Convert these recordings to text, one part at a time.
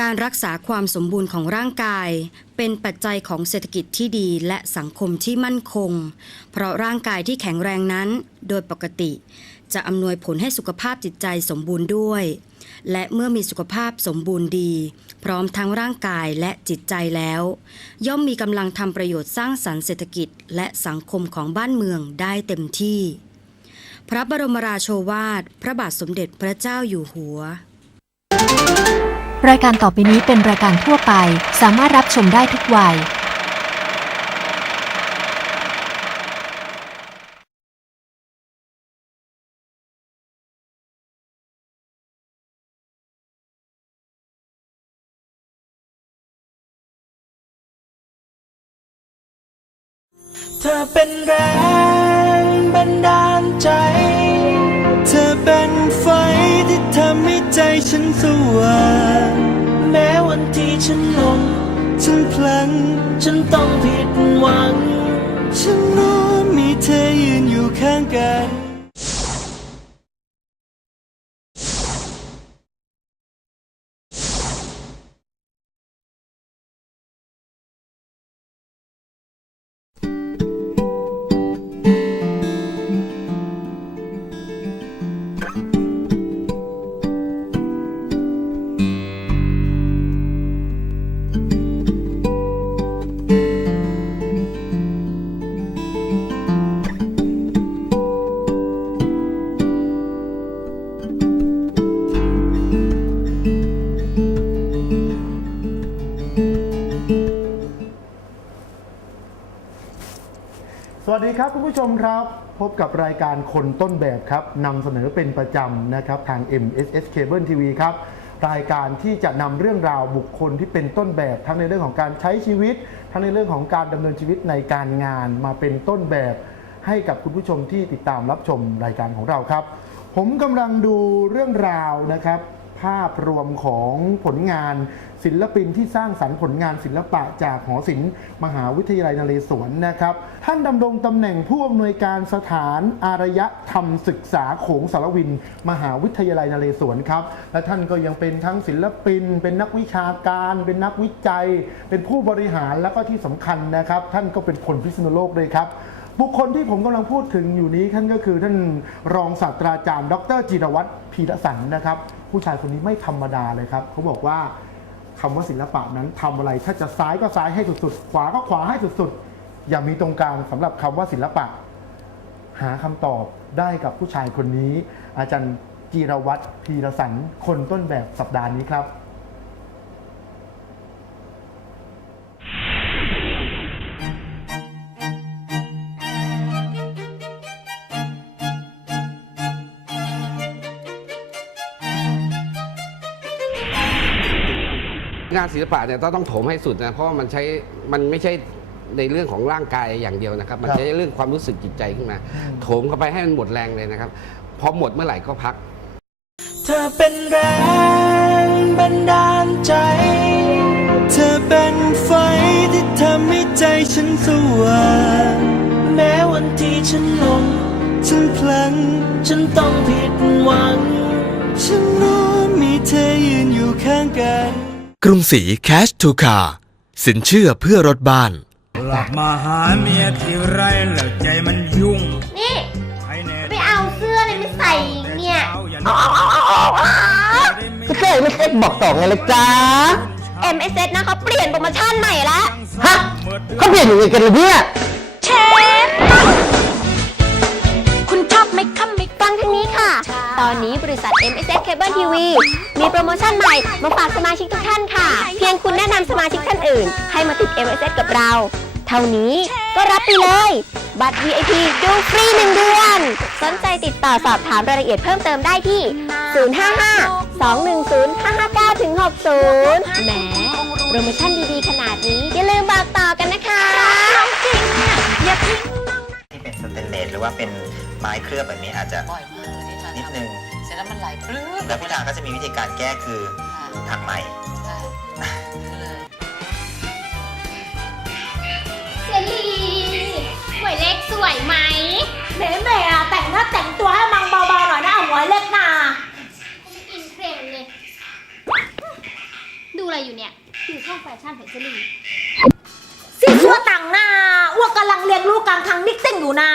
การรักษาความสมบูรณ์ของร่างกาย เป็นปัจจัยของเศรษฐกิจที่ดีและสังคมที่มั่นคง เพราะร่างกายที่แข็งแรงนั้น โดยปกติ จะอำนวยผลให้สุขภาพจิตใจสมบูรณ์ด้วย และเมื่อมีสุขภาพสมบูรณ์ดี พร้อมทั้งร่างกายและจิตใจแล้ว ย่อมมีกำลังทำประโยชน์สร้างสรรค์เศรษฐกิจ และสังคมของบ้านเมืองได้เต็มที่ พระบรมราโชวาท พระบาทสมเด็จพระเจ้าอยู่หัว รายการต่อไปนี้เป็นรายการทั่วไป สามารถรับชมได้ทุกวัย เธอเป็นแรง ฉันสว่างแม้วันที่ฉันหลง ฉันพลัน ฉันต้องผิดหวัง ฉันรู้มีเธอยืนอยู่ข้างกัน ครับคุณผู้ชมครับ พบกับรายการคนต้นแบบครับนำเสนอเป็นประจำนะครับทาง MSS Cable TV ครับรายการที่จะนำเรื่องราวบุคคลที่เป็นต้นแบบทั้งในเรื่องของการใช้ชีวิต ทั้งในเรื่องของการดำเนินชีวิตในการงานมาเป็นต้นแบบ ให้กับคุณผู้ชมที่ติดตามรับชมรายการของเราครับ ผมกำลังดูเรื่องราวนะครับ ภาพรวมของผลงานศิลปินที่สร้างสรรค์ผลงานศิลปะจากหอศิลป์มหาวิทยาลัยนเรศวรนะครับ ท่านดำรงตำแหน่งผู้อำนวยการสถานอารยธรรมศึกษาโขงสารวิน มหาวิทยาลัยนเรศวรครับ และท่านก็ยังเป็นทั้งศิลปิน เป็นนักวิชาการ เป็นนักวิจัย เป็นผู้บริหารแล้วก็ที่สำคัญนะครับ ท่านก็เป็นคนพิษณุโลกเลยครับบุคคลที่ผมกำลังพูดถึงอยู่นี้ท่านก็คือท่านรองศาสตราจารย์ ดรจิรวัตรพีรสันนะครับ ผู้ชายคนนี้ไม่ธรรมดาเลยครับเขาบอกว่าคำว่าศิลปะนั้นทำอะไร ถ้าจะซ้ายก็ซ้ายให้สุดๆ ขวาก็ขวาให้สุดๆ อย่ามีตรงกลางสำหรับคำว่าศิลปะ หาคำตอบได้กับผู้ชายคนนี้ อาจารย์จีรวัตรพีรสันคนต้นแบบสัปดาห์นี้ครับ งานศิลปะเนี่ยต้องต้องโถมให้สุดนะเพราะว่ามันใช้มันไม่ใช่ในเรื่องของร่างกายอย่างเดียวนะครับ มันครับใช้เรื่องความรู้สึกจิตใจขึ้นมาอืมโถมเข้าไปให้มันหมดแรงเลยนะครับ พอหมดเมื่อไหร่ก็พัก เธอเป็นแรงบันดาลใจ เธอเป็นไฟที่ทำให้ใจฉันสว่างแม้วันที่ฉันหลงฉันพลันฉันต้องผิดหวัง ฉันรู้มีเธอยืนอยู่ข้างกัน กรุงศรีแคชทูคาสินเชื่อเพื่อรถบ้านกลับมาหาเมียทีไรแล้วใจมันยุ่งนี่ให้แน่ไปเอาเสื้อเลยไม่ใส่เนี่ยเอาเอาเอาเอาเอาก็เจ๊ไม่เอ็กบอกต่อไงเลยจ้า MSS นะเขาเปลี่ยนโปรโมชั่นใหม่แล้วฮะเขาเปลี่ยนยังไงกันเลยเนี่ย ตอนนี้บริษัท MSS Cable TV มีโปรโมชั่นใหม่มาฝากสมาชิกทุกท่านค่ะ เพียงคุณแนะนำสมาชิกท่านอื่น ให้มาติด MSS กับเรา เท่านี้ก็รับไปเลย บัตร VIP ดูฟรี1เดือน สนใจติดต่อสอบถามรายละเอียดเพิ่มเติมได้ที่ 055 210 559ถึง60 แหม โปรโมชั่นดีๆ ขนาดนี้ อย่าลืมบอกต่อกันนะคะจริงอะอย่าทิ้ง ที่เป็นสเตนเลสหรือว่าเป็นไม้เคลือบแบบนี้อาจจะบ่อยมากเลยค่ะนิดนึง ไหลปลื้มแล้วพี่ทางก็จะมีวิธีการแก้คือถักใหม่ใช่เลยเจลลี่หวยเล็กสวยไหมเบ๊เบ๊อะแต่งหน้าแต่งตัวให้มังเบาๆหน่อยนะเอาหวยเล็กนาอินเทรนเลย ดูอะไรอะไรอยู่เนี่ยอยู่ช่องแฟชั่นของเจลี่สิชั่วต่างหน้าอ้วกกำลังเรียนรู้กลางทางมิกติ้งอยู่นา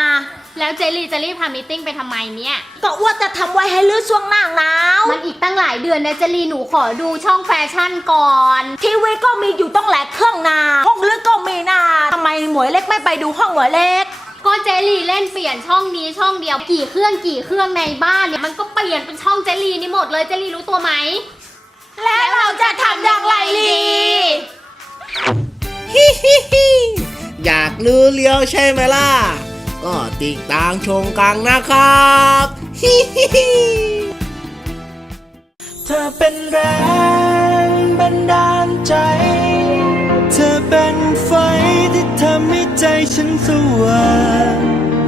แล้วเจลี่จะรีบทำมีตติ้งไปทำไมเนี่ย ก็อ้วกจะทำไว้ให้ลื้อช่วงหน้าหนาวมันอีกตั้งหลายเดือนนะเจลี่หนูขอดูช่องแฟชั่นก่อน ทีวีก็มีอยู่ต้องหลายเครื่องนา ห้องลึกก็มีนาทำไมหมวยเล็กไม่ไปดูห้องหมวยเล็ก ก็เจลี่เล่นเปลี่ยนช่องนี้ช่องเดียวกี่เครื่องกี่เครื่องในบ้านเนี่ยมันก็เปลี่ยนเป็นช่องเจลี่นี่หมดเลยเจลี่รู้ตัวไหม แล้วเราจะทำอย่างไรดี อยากรู้เลี้ยวใช่ไหมล่ะ ก็ติดตามชมกันนะครับฮิฮิฮิเธอเป็นแรงบันดาลใจ เธอเป็นไฟที่ทำให้ใจฉันสว่าง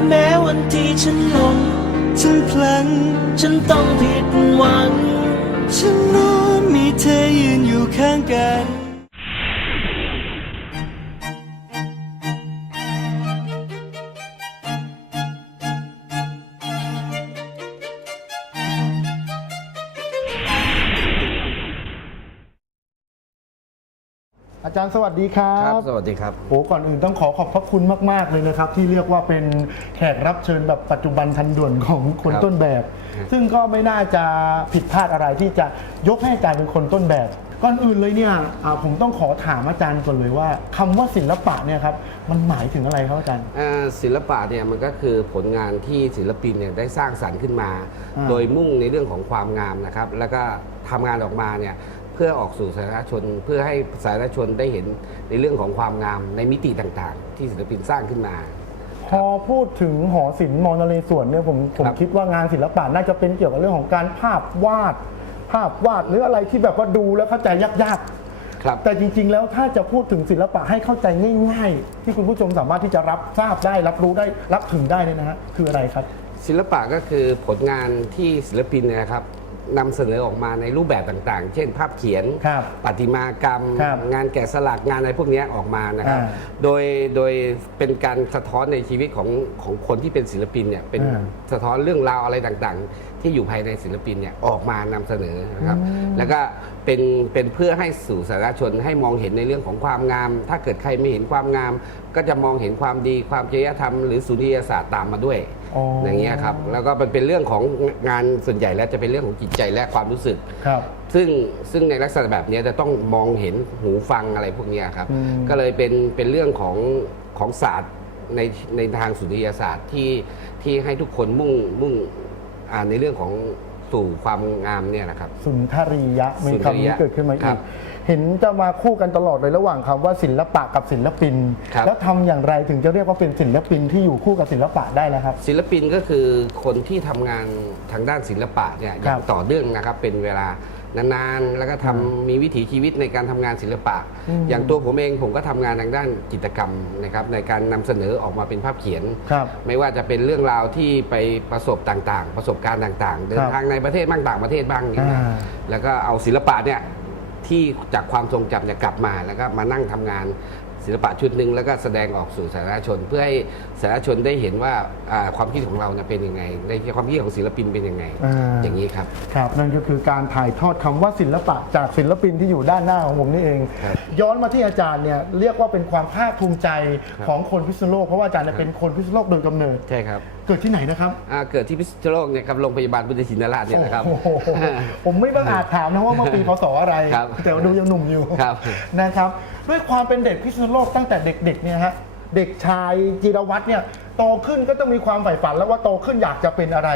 แม้วันที่ฉันหลง ฉันพลัน ฉันต้องผิดหวัง ฉันรู้มีเธอยืนอยู่ข้างกันอ จารย์สวัสดีครับครับสวัสดีครับโหก่อนอื่นต้องขอขอบพระคุณมาก ๆ เลยนะครับ ที่เรียกว่าเป็นแขกรับเชิญแบบปัจจุบันทันด่วนของคนครับต้นแบบครับซึ่งก็ไม่น่าจะผิดพลาดอะไรที่จะยกให้อาจารย์เป็นคนต้นแบบก่อนอื่นเลยเนี่ยอ่าผมต้องขอถามอาจารย์ก่อนเลยว่าคำว่าศิลปะเนี่ยครับมันหมายถึงอะไรครับอาจารย์เอ่อศิลปะเนี่ยมันก็คือผลงานที่ศิลปินเนี่ยได้สร้างสรรค์ขึ้นมาอ่าโดยมุ่งในเรื่องของความงามนะครับ แล้วก็ทำงานออกมาเนี่ย เพื่อออกสู่สาธารณชน เพื่อให้สาธารณชนได้เห็นในเรื่องของความงามในมิติต่างๆ ที่ศิลปินสร้างขึ้นมา พอพูดถึงหอศิลป์มอนเรศวรเนี่ยผมผมครับคิดว่างานศิลปะน่าจะเป็นเกี่ยวกับเรื่องของการภาพวาด ภาพวาดหรืออะไรที่แบบว่าดูแล้วเข้าใจยากๆครับแต่จริง ๆ แล้วถ้าจะพูดถึงศิลปะให้เข้าใจง่าย ๆ ที่คุณผู้ชมสามารถที่จะรับทราบได้ รับรู้ได้รับถึงได้เนี่ยนะฮะคืออะไรครับ ศิลปะก็คือผลงานที่ศิลปินเนยนะครับ นำเสนอออกมาในรูปแบบต่างๆ เช่นภาพเขียนครับประติมากรรม ครับงานแกะสลักงานอะไรพวกเนี้ยออกมานะครับ อ่าโดยโดยเป็นการสะท้อนในชีวิตของของคนที่เป็นศิลปินเนี่ยเป็นอ่า สะท้อนเรื่องราวอะไรต่างๆ ที่อยู่ภายในศิลปินเนี่ยออกมานำเสนอนะครับอืมแล้วก็เป็นเป็นเพื่อให้สู่สาธารณชนให้มองเห็นในเรื่องของความงาม ถ้าเกิดใครไม่เห็นความงาม ก็จะมองเห็นความดีความจริยธรรมหรือสุนทรียศาสตร์ตามมาด้วยอ๋อออย่างเงี้ยครับแล้วก็มันเป็นเรื่องของงานส่วนใหญ่แล้วจะเป็นเรื่องของจิตใจและความรู้สึกครับ ซึ่งซึ่งในลักษณะแบบเนี้ยจะต้องมองเห็นหูฟังอะไรพวกเนี้ยครับอืมก็เลยเป็นเป็นเรื่องของของศาสตร์ในในทางสุนทรียศาสตร์ที่ที่ให้ทุกคนมุ่งมุ่ง อ่าในเรื่องของสู่ความงามเนี่ยนะครับ สุนทรียะมีสุนทคำรีนี้ยะเกิดขึ้นมาครัอีกบเห็นจะมาคู่กันตลอดเลยระหว่างคำว่าศิลปะกับศิลปิน ครับ แล้วทำอย่างไรถึงจะเรียกว่าเป็นศิลปินที่อยู่คู่กับศิลปะได้แล้วครับ ศิลปินก็คือคนที่ทำงานทางด้านศิลปะเนี่ยอย่างต่อเนื่องนะครับเป็นเวลา นานๆ แล้วก็ทำมีวิถีชีวิตในการทำงานศิลปะอืมอย่างตัวผมเองผมก็ทำงานทางด้านจิตรกรรมนะครับในการนำเสนอออกมาเป็นภาพเขียนครับไม่ว่าจะเป็นเรื่องราวที่ไปประสบต่างๆ ประสบการณ์ต่างๆ เดินทางในประเทศบ้างต่างประเทศบ้างอย่างเงี้ยอ่าแล้วก็เอาศิลปะเนี่ยที่จากความทรงจำเนี่ยกลับมาแล้วก็มานั่งทำงาน ศิลปะชุดหนึ่งแล้วก็แสดงออกสู่สาธารณชน เพื่อให้สาธารณชนได้เห็นว่าอ่าความคิดของเราเนี่ยเป็นยังไงในความคิดของศิลปินเป็นยังไง อ่า อย่างนี้ครับ ครับนั่นก็คือการถ่ายทอดคำว่าศิลปะจากศิลปินที่อยู่ด้านหน้าของผมนี่เอง ครับย้อนมาที่อาจารย์เนี่ยเรียกว่าเป็นความภาคภูมิใจครับของคนพิษณุโลกเพราะว่าอาจารย์เนี่ยครับ เป็นคนพิษณุโลกโดยกำเนิด ใช่ครับ เกิดที่ไหนนะครับอ่าเกิดที่พิษณุโลกเนี่ยครับโรงพยาบาลพุทธชินราชเนี่ยนะครับ โอ้โหผมไม่บังอาจถามนะว่าเมื่อปีพศอะไร ครับแต่ว่าดูยังหนุ่มอยู่ครับ นะครับ ด้วยความเป็นเด็กพิษณุโลกตั้งแต่เด็กๆเนี่ยฮะเด็กชายจิรวัตรเนี่ยโตขึ้นก็ต้องมีความใฝ่ฝันแล้วว่าโตขึ้นอยากจะเป็นอะไร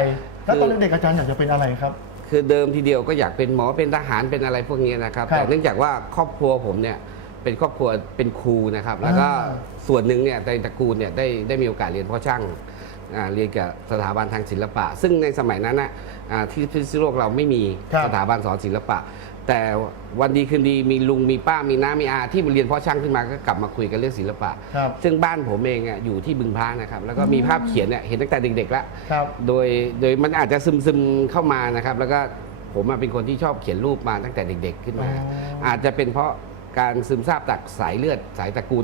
แล้วตอนเด็กๆอาจารย์อยากจะเป็นอะไรครับ คือเดิมทีเดียวก็อยากเป็นหมอเป็นทหารเป็นอะไรพวกนี้นะครับ ครับแต่เนื่องจากว่าครอบครัวผมเนี่ยเป็นครอบครัวเป็นครูนะครับ แล้วก็อ่า ส่วนหนึ่งเนี่ยในตระกูลเนี่ยได้ได้มีโอกาสเรียนเพ่อช่างอ่าเรียนกับสถาบันทางศิลปะ ซึ่งในสมัยนั้นนะอ่าที่พิษณุโลกเราไม่มีครับ สถาบันสอนศิลปะ แต่วันดีคืนดีมีลุงมีป้ามีน้ามีอาที่มาเรียนเพ่อช่างขึ้นมาก็กลับมาคุยกันเรื่องศิลปะ ครับซึ่งบ้านผมเองอะอยู่ที่บึงพระนะครับ แล้วก็มีภาพเขียนเนี่ยเห็นตั้งแต่เด็กๆแล้วครับโดยโดยมันอาจจะซึมซึมๆเข้ามานะครับ แล้วก็ผมอะเป็นคนที่ชอบเขียนรูปมาตั้งแต่เด็ก ๆ ขึ้นมา อ๋ออ อาจจะเป็นเพราะการซึมซาบจากสายเลือดสายตระกูล